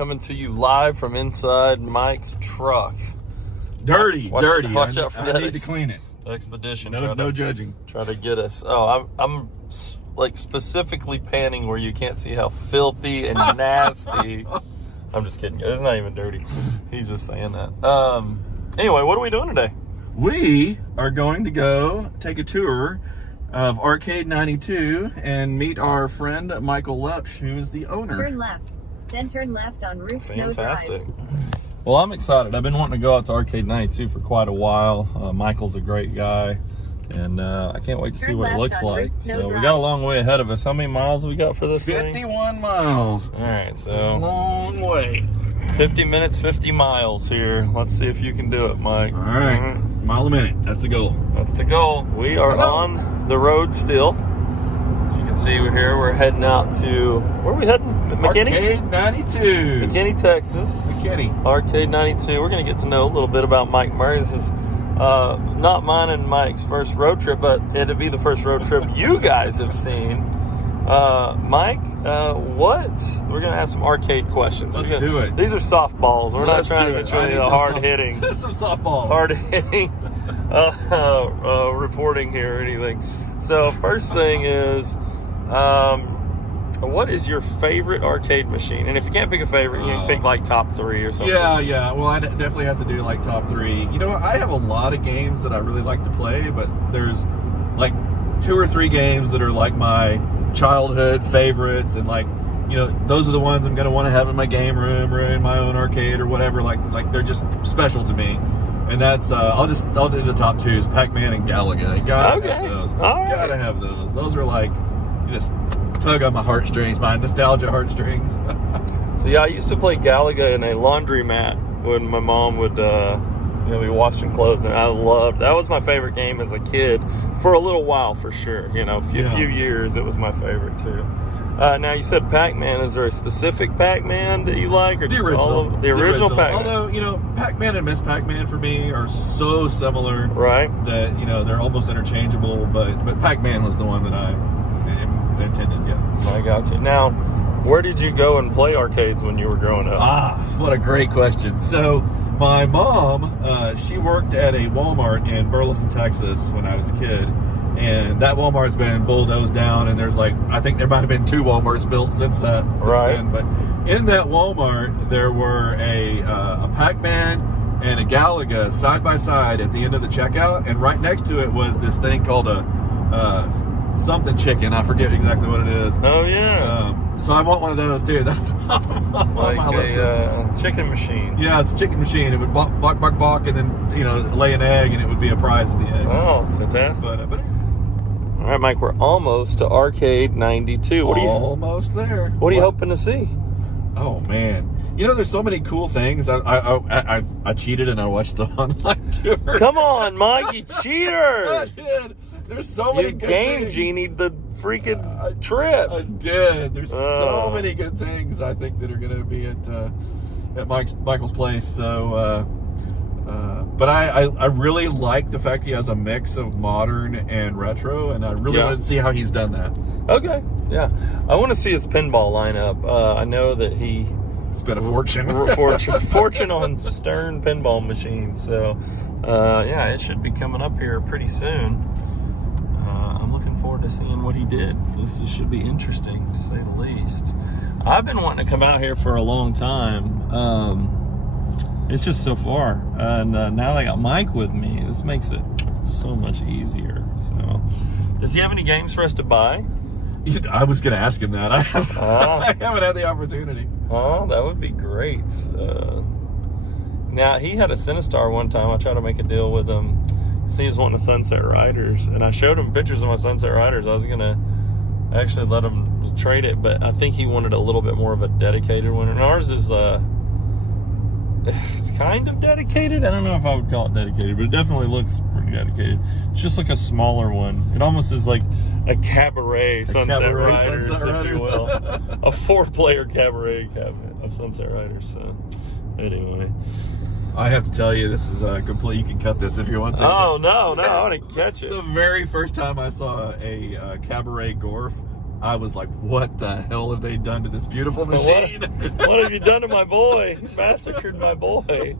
coming to you live from inside Mike's truck. Dirty. Watch out for that. I need to clean it. Expedition. No judging. Try to get us. Oh, I'm like specifically panning where you can't see how filthy and nasty. I'm just kidding. It's not even dirty. He's just saying that. Anyway, what are we doing today? We are going to go take a tour of Arcade 92 and meet our friend Michael Lepsch, who is the owner. Turn left, then turn left on Route Snow Drive. Fantastic. Well, I'm excited. I've been wanting to go out to Arcade 92 for quite a while. Michael's a great guy, and I can't wait to see what it looks like. So we got a long way ahead of us. How many miles we got for this 51 thing? miles. All right, so long way. 50 minutes, 50 miles here. Let's see if you can do it, Mike. All right, mile a minute. That's the goal. That's the goal. We are on the road still. As you can see, we're here. We're heading out to, where are we heading? McKinney? Arcade 92. McKinney, Texas. McKinney. Arcade 92. We're going to get to know a little bit about Mike Murray. This is not mine and Mike's first road trip, but it'll be the first road trip you guys have seen. Mike, we're going to ask some arcade questions. Let's do it. These are softballs. We're not trying to get you into the hard-hitting. Some softball. Hard-hitting reporting here or anything. So first thing is, what is your favorite arcade machine? And if you can't pick a favorite, you can pick like top 3 or something. Yeah. Well, I definitely have to do like top 3. You know, I have a lot of games that I really like to play, but there's like 2 or 3 games that are like my childhood favorites, and like, you know, those are the ones I'm going to want to have in my game room or in my own arcade or whatever. Like they're just special to me. And that's I'll do the top 2s, Pac-Man and Galaga. You gotta have those. All right. Gotta have those. Those are like, you just tug on my heartstrings, my nostalgia heartstrings. So yeah, I used to play Galaga in a laundromat when my mom would be washing clothes, and that was my favorite game as a kid for a little while, for sure. You know, a few years it was my favorite too. Now you said Pac-Man. Is there a specific Pac-Man that you like, or just all of the original Pac-Man? Although, you know, Pac-Man and Miss Pac-Man for me are so similar, right? That, you know, they're almost interchangeable. But Pac-Man was the one that I intended. Yeah, I got you. Now, where did you go and play arcades when you were growing up? What a great question. So my mom, she worked at a Walmart in Burleson, Texas when I was a kid. And that Walmart's been bulldozed down, and there's like, I think there might have been 2 Walmarts built since then. But in that Walmart, there were a Pac-Man and a Galaga side by side at the end of the checkout, and right next to it was this thing called a something chicken. I forget exactly what it is. Oh yeah. So I want one of those too. That's on like my list. A chicken machine. Yeah, it's a chicken machine. It would bark, and then, you know, lay an egg, and it would be a prize at the end. Oh, it's fantastic. But all right, Mike, we're almost to Arcade 92. Almost there. What are you hoping to see? Oh man, you know, there's so many cool things. I cheated and I watched the online tour. Come on, Mike, you cheater! I did. There's so many good things. You genied the freaking trip. I did. There's so many good things I think that are going to be at Michael's place. So, but I really like the fact he has a mix of modern and retro, and I really want to see how he's done that. Okay, yeah. I want to see his pinball lineup. I know that he spent a fortune on Stern pinball machines. So, yeah, it should be coming up here pretty soon. I'm looking forward to seeing what he did. This should be interesting, to say the least. I've been wanting to come out here for a long time. It's just so far, and now I got Mike with me. This makes it so much easier. So, does he have any games for us to buy? I was going to ask him that. I haven't had the opportunity. Oh, that would be great. Now, he had a Cinestar one time. I tried to make a deal with him. He was wanting a Sunset Riders, and I showed him pictures of my Sunset Riders. I was going to actually let him trade it, but I think he wanted a little bit more of a dedicated one. And ours is... it's kind of dedicated. I don't know if I would call it dedicated, but it definitely looks pretty dedicated. It's just like a smaller one. It almost is like a cabaret Sunset Riders, if you will. A 4-player cabaret cabinet of Sunset Riders. So, anyway. I have to tell you, this is complete. You can cut this if you want to. Oh, no, I want to catch it. The very first time I saw a cabaret Gorf I was like, what the hell have they done to this beautiful machine? What have you done to my boy? You massacred my boy.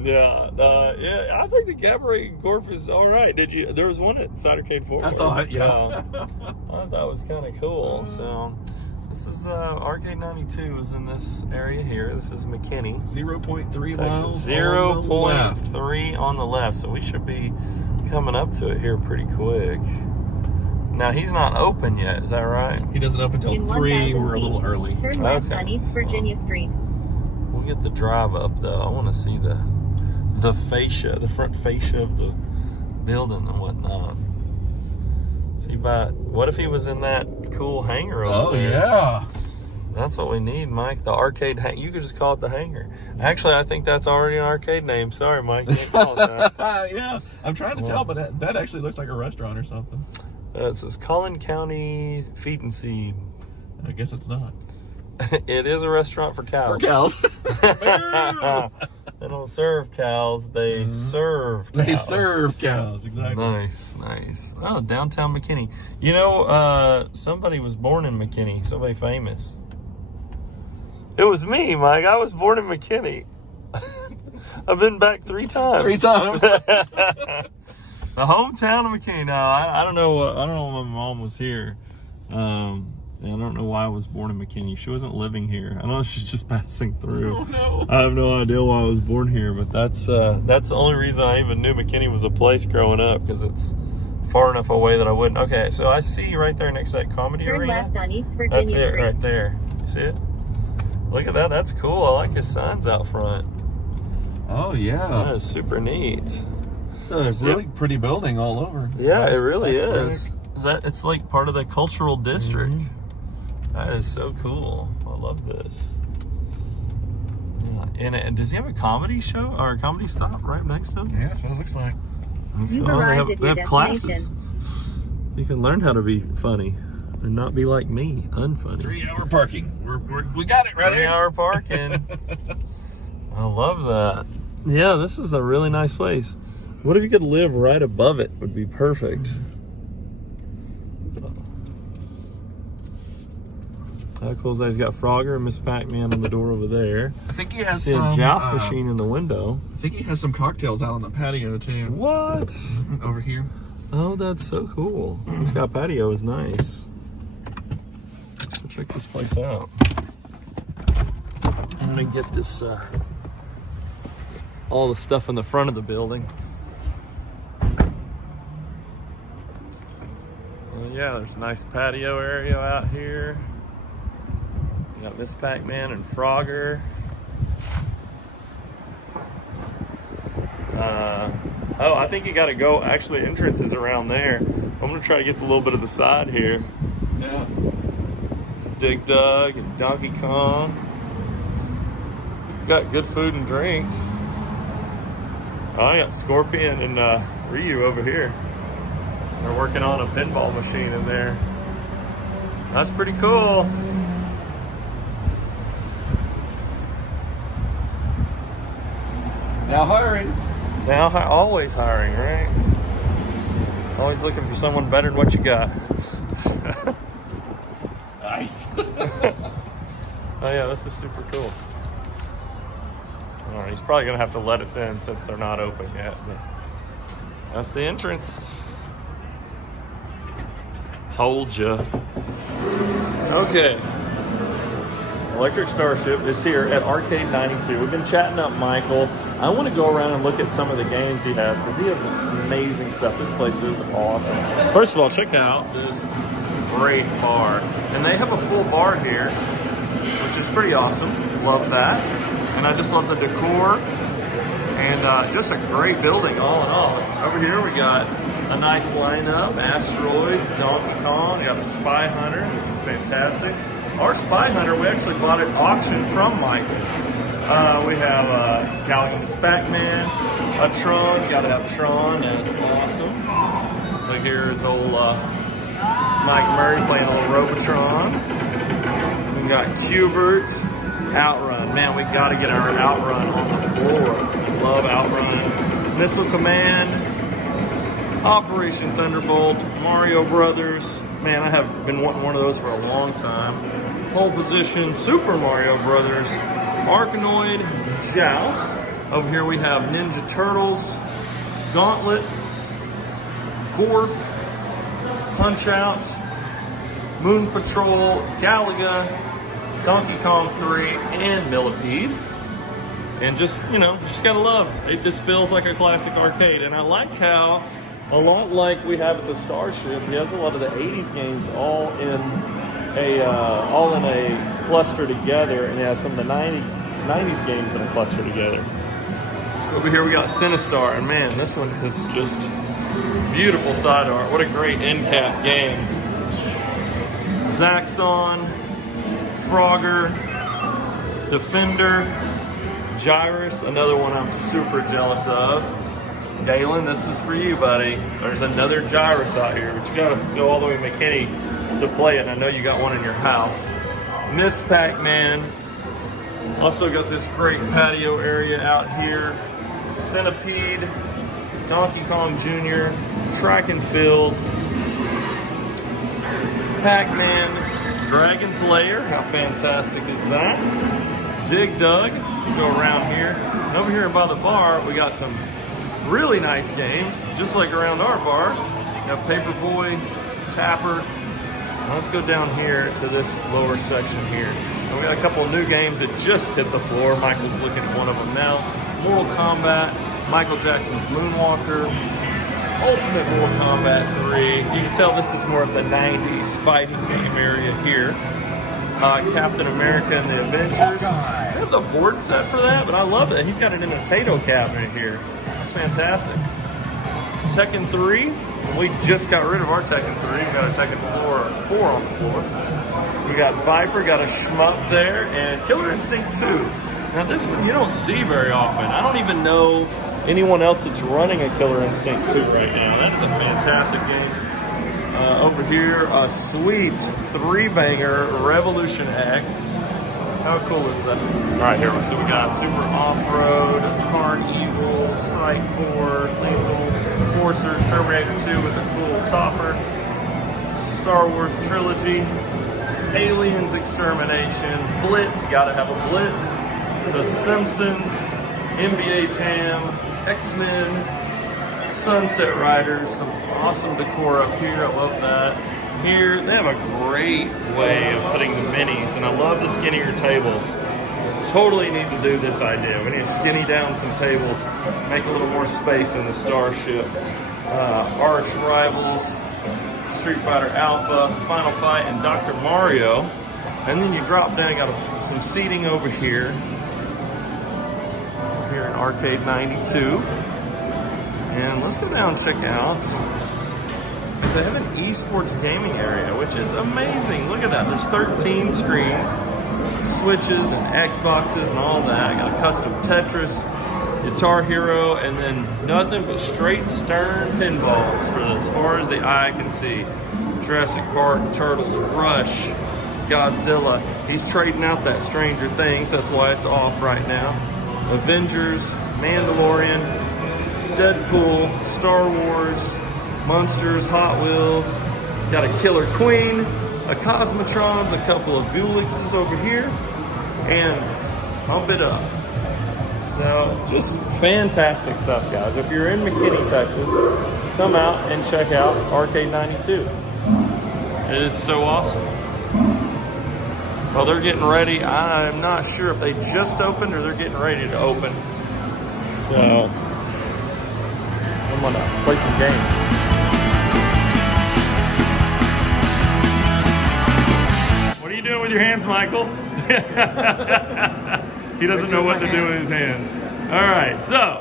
Yeah, yeah. I think the Cabaret Gorf is all right. Did you? There was one at Cidercade Fort. I saw it. Yeah. I thought that was kind of cool. So this is Arcade 92 is in this area here. This is McKinney. 0.3 miles. 0.3 on the left. So we should be coming up to it here pretty quick. Now he's not open yet. Is that right? He doesn't open until In 3. 1,000 We're a little feet, early. Turn left Okay. on East Virginia Street. We'll get the drive up though. I want to see the fascia, the front fascia of the building and whatnot. See about what if he was in that cool hangar over there? Yeah. That's what we need, Mike. The arcade you could just call it the hangar. Actually, I think that's already an arcade name. Sorry, Mike. You can't call it that. Yeah. I'm trying to tell, but that actually looks like a restaurant or something. This is Collin County Feed and Seed. I guess it's not. It is a restaurant for cows. For cows. They don't serve cows, they serve cows. They serve cows, exactly. Nice, nice. Oh, downtown McKinney. You know, somebody was born in McKinney, somebody famous. It was me, Mike. I was born in McKinney. I've been back 3 times. 3 times. The hometown of McKinney. No, I don't know. I don't know when my mom was here. I don't know why I was born in McKinney. She wasn't living here. I don't know if she's just passing through. Oh, no. I have no idea why I was born here, but that's the only reason I even knew McKinney was a place growing up, because it's far enough away that I wouldn't. Okay, so I see you right there next to that comedy Turn arena. left on East Virginia That's it Street. right there. You see it? Look at that. That's cool. I like his signs out front. Oh, yeah. That is super neat. It's a really pretty building all over. Yeah, Nice- it really nice is. It's like part of the cultural district. That is so cool. I love this. Yeah. And does he have a comedy show or a comedy stop right next to him? Yeah, that's what it looks like. That's You've cool. arrived at They your have classes. destination. You can learn how to be funny and not be like me, unfunny. 3-hour parking. We got it right 3 here. hour parking. I love that. Yeah, this is a really nice place. What if you could live right above it? Would be perfect. How cool is that? He's got Frogger and Miss Pac-Man on the door over there. I think he has See a joust machine in the window. I think he has some cocktails out on the patio too. What? Over here. Oh, that's so cool. This guy patio is nice. So check this place out. I'm gonna get this all the stuff in the front of the building. Well, yeah, there's a nice patio area out here. You got Miss Pac-Man and Frogger. Oh, I think you got to go. Actually, entrance is around there. I'm gonna try to get a little bit of the side here. Yeah. Dig Dug and Donkey Kong. Got good food and drinks. Oh, I got Scorpion and Ryu over here. They're working on a pinball machine in there. That's pretty cool. Now hiring. Now, always hiring, right? Always looking for someone better than what you got. Nice. Oh yeah, this is super cool. All right, he's probably gonna have to let us in since they're not open yet. But that's the entrance. Told ya. Okay. Electric Starship is here at Arcade 92. We've been chatting up Michael. I want to go around and look at some of the games he has because he has amazing stuff. This place is awesome. First of all, check out this great bar. And they have a full bar here, which is pretty awesome. Love that. And I just love the decor. And just a great building all in all. Over here we got a nice lineup. Asteroids, Donkey Kong. We got a Spy Hunter, which is fantastic. Our Spy Hunter, we actually bought at auction from Michael. We have Galligan's Pac-Man, a Tron. You gotta have Tron, that's awesome. Look here is old Mike Murray playing a little Robotron. We got Qbert, Outrun. Man, we gotta get our Outrun on the floor. Love Outrun. Missile Command. Operation Thunderbolt, Mario Brothers. Man, I have been wanting one of those for a long time. Pole Position, Super Mario Brothers, Arkanoid, Joust. Over here we have Ninja Turtles, Gauntlet, Gorf, Punch Out, Moon Patrol, Galaga, Donkey Kong 3, and Millipede. And just, you know, just gotta love. It just feels like a classic arcade. And I like how, a lot like we have at the Starship, he has a lot of the 80s games all in a cluster together, and he has some of the 90s games in a cluster together. Over here we got Sinistar, and man, this one is just beautiful side art. What a great end cap game. Zaxxon, Frogger, Defender, Gyrus, another one I'm super jealous of. Galen, this is for you, buddy. There's another Gyrus out here, but you gotta go all the way to McKinney to play it, and I know you got one in your house. Miss Pac-Man. Also got this great patio area out here. Centipede, Donkey Kong Jr., Track and Field, Pac-Man, Dragon's Lair, how fantastic is that? Dig Dug, let's go around here. And over here by the bar, we got some really nice games, just like around our bar. We have Paperboy, Tapper. Now let's go down here to this lower section here. And we got a couple of new games that just hit the floor. Michael's looking at one of them now. Mortal Kombat, Michael Jackson's Moonwalker, Ultimate Mortal Kombat 3. You can tell this is more of the 90s fighting game area here. Captain America and the Avengers. They have the board set for that, but I love it. He's got it in a potato cabinet here. That's fantastic. Tekken 3. We just got rid of our Tekken 3. We got a Tekken 4 on the floor. We got Viper, got a shmup there, and Killer Instinct 2. Now this one you don't see very often. I don't even know anyone else that's running a Killer Instinct 2 right now. That is a fantastic game. Over here, a sweet 3-banger Revolution X. How cool is that? All right, here, so we got Super Off-Road, Carn Evil, Sight 4, Lethal, Forcers, Terminator 2 with a cool topper, Star Wars Trilogy, Aliens Extermination, Blitz, you gotta have a Blitz, The Simpsons, NBA Jam, X-Men, Sunset Riders, some awesome decor up here, I love that. Here, they have a great way of putting the minis, and I love the skinnier tables. Totally need to do this idea. We need to skinny down some tables, make a little more space in the Starship. Arch Rivals, Street Fighter Alpha, Final Fight, and Dr. Mario. And then you drop down, you got some seating over here. Here in Arcade 92. And let's go down and check out. They have an esports gaming area, which is amazing. Look at that. There's 13 screens, Switches and Xboxes and all that. I got a custom Tetris, Guitar Hero, and then nothing but straight Stern pinballs for as far as the eye can see. Jurassic Park, Turtles, Rush, Godzilla. He's trading out that Stranger Things. That's why it's off right now. Avengers, Mandalorian, Deadpool, Star Wars, Monsters, Hot Wheels, got a Killer Queen, a Cosmotrons, a couple of Buick's over here, and pump it up. So just fantastic stuff, guys. If you're in McKinney, Texas, come out and check out Arcade 92. It is so awesome. Well, they're getting ready. I'm not sure if they just opened or they're getting ready to open. So I'm gonna play some games. What are you doing with your hands, Michael? He doesn't know what to do with his hands. All right, so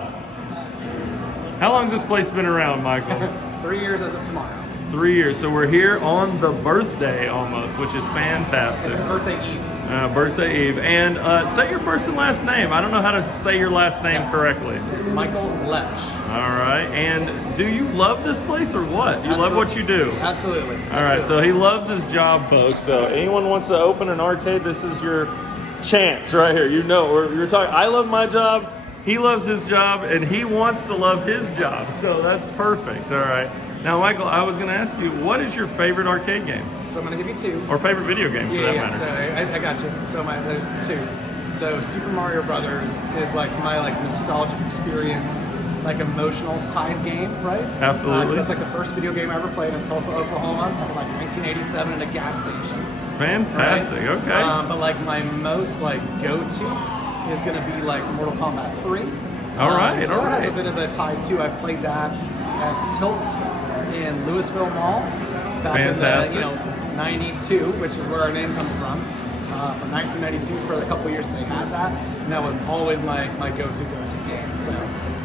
how long has this place been around, Michael? 3 years as of tomorrow. 3 years. So we're here on the birthday almost, which is fantastic. It's birthday eve. Birthday Eve. And say your first and last name. I don't know how to say your last name correctly. It's Michael Lech. All right. And do you love this place or what? You love what you do? Absolutely. All right. So he loves his job, folks. So anyone wants to open an arcade, this is your chance right here. You know, you're talking. I love my job. He loves his job, and he wants to love his job. So that's perfect. All right. Now, Michael, I was going to ask you, what is your favorite arcade game? So I'm going to give you two. Or favorite video game, for that matter? So I got you. So there's two. So Super Mario Brothers is like my nostalgic experience, like emotional tied game, right? Absolutely. That's like the first video game I ever played in Tulsa, Oklahoma, in like 1987 in a gas station. Fantastic. Right? Okay. But like my most go-to is going to be like Mortal Kombat 3. All right. So all that right. has a bit of a tie too. I've played that at Tilt in Louisville Mall back Fantastic. in the 92, which is where our name comes from 1992 for the couple years they had that, and that was always my go-to game. So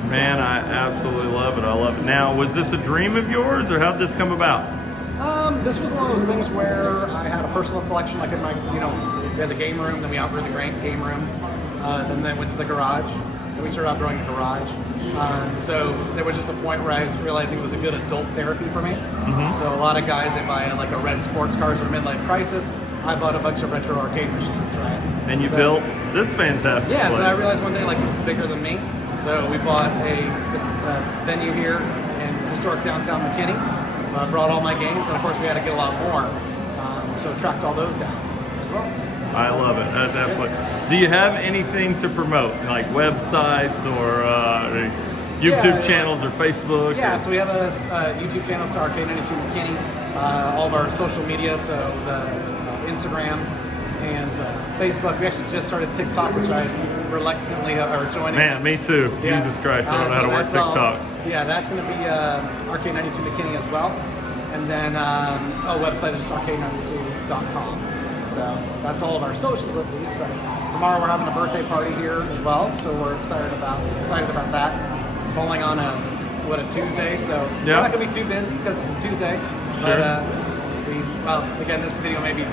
Man, I absolutely love it. I love it. Now, was this a dream of yours, or how'd this come about? this was one of those things where I had a personal collection, like in my, we had the game room, then we outgrew the game room, then they went to the garage, then we started outgrowing the garage. So there was just a point where I was realizing it was a good adult therapy for me. Mm-hmm. So a lot of guys, they buy like a red sports cars or midlife crisis. I bought a bunch of retro arcade machines, right? And you built this fantastic Yeah, place. so I realized one day, like, this is bigger than me. So we bought this venue here in historic downtown McKinney. So I brought all my games, and of course we had to get a lot more. So tracked all those down as well. I love it. That's absolutely. Do you have anything to promote, like websites or YouTube channels or Facebook? Yeah, so we have a YouTube channel. It's Arcade 92 McKinney. All of our social media, so the Instagram and Facebook. We actually just started TikTok, which I reluctantly are joining. Man, me too. Yeah. Jesus Christ, I don't know how to work that's all- TikTok. Yeah, that's going to be Arcade 92 McKinney as well. And then, website is just arcade92.com. So that's all of our socials at least. So tomorrow we're having a birthday party here as well. So we're excited about that. It's falling on a Tuesday, so it's not going to be too busy because it's a Tuesday. Sure. But again, this video may be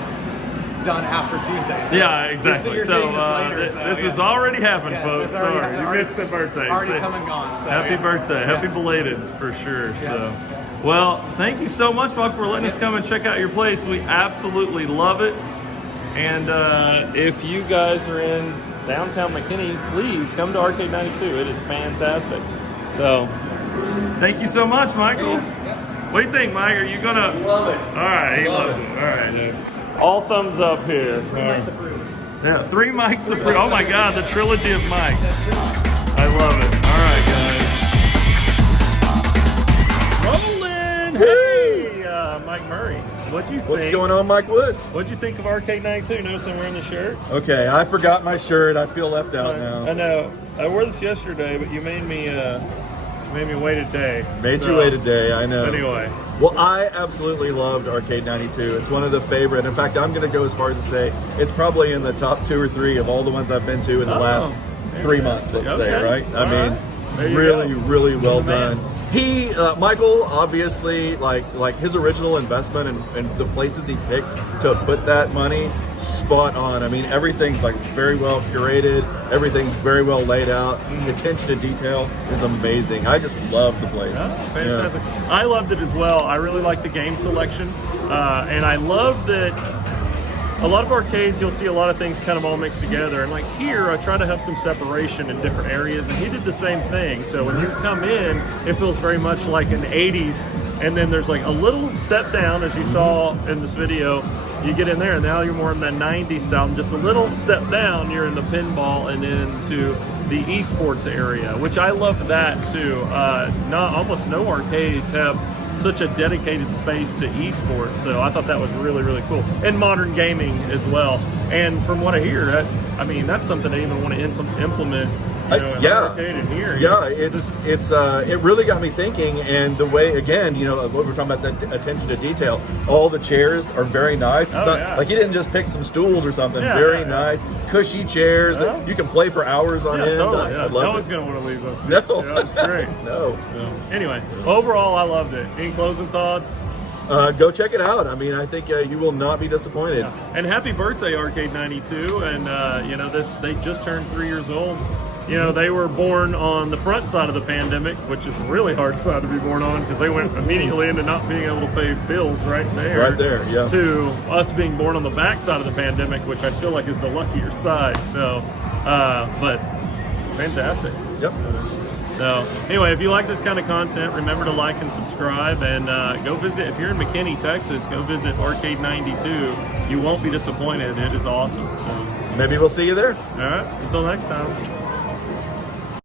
done after Tuesday. So Yeah, exactly. you're So seeing this later, this has already happened, Yes, folks. it's already- Sorry, you already- missed the birthday. Already So- come and gone. So, Happy yeah. birthday. Yeah. Happy belated for sure. Yeah. So, well, thank you so much, Mark, for letting us come and check out your place. We absolutely love it. And if you guys are in downtown McKinney, please come to Arcade 92. It is fantastic. So, thank you so much, Michael. What do you think, Mike? Are you gonna Love it. All right, he loves it. All right, dude. All thumbs up here. All right. Nice approved. Yeah, 3 mics approved. Oh my God, the trilogy of mics. I love it. All right, guys. Rolling. Hey, Mike Murray. What'd you think? What's going on, Mike Woods? What'd you think of Arcade 92? Notice I'm wearing the shirt. Okay, I forgot my shirt. I feel left out I now. know. I wore this yesterday, but you made me wait a day. Made So, you wait a day, I know. Anyway. Well, I absolutely loved Arcade 92. It's one of the favorite. In fact, I'm going to go as far as to say it's probably in the top 2 or 3 of all the ones I've been to in the last 3 months, let's say, Okay. right? All I mean, right. There you really, go. really well Man. done. He, Michael, obviously, like his original investment and the places he picked to put that money, spot on. I mean, everything's like very well curated. Everything's very well laid out. The attention to detail is amazing. I just love the place. Oh, fantastic. I loved it as well. I really liked the game selection. And I love that a lot of arcades, you'll see a lot of things kind of all mixed together. And like here, I try to have some separation in different areas. And he did the same thing. So when you come in, it feels very much like an 80s. And then there's like a little step down, as you saw in this video. You get in there, and now you're more in the 90s style. And just a little step down, you're in the pinball and into the esports area, which I love that too. Almost no arcades have such a dedicated space to esports, so I thought that was really, really cool. And modern gaming as well. And from what I hear, that's something I even want to implement. In an arcade in here. Yeah, it really got me thinking, and the way, again, what we're talking about, that attention to detail. All the chairs are very nice. It's not like you didn't just pick some stools or something. Very nice, cushy chairs that you can play for hours on end. Totally, I love no it. one's gonna want to leave us. No, It's great. No. So, anyway, overall, I loved it. Any closing thoughts? Go check it out. I mean, I think you will not be disappointed. Yeah. And happy birthday, Arcade 92. And they just turned 3 years old. They were born on the front side of the pandemic, which is a really hard side to be born on because they went immediately into not being able to pay bills right there. Right there, yeah. To us being born on the back side of the pandemic, which I feel like is the luckier side. So, but fantastic. Yep. So anyway, if you like this kind of content, remember to like and subscribe, and go visit. If you're in McKinney, Texas, go visit Arcade 92. You won't be disappointed. It is awesome. So Maybe we'll see you there. all right, until next time.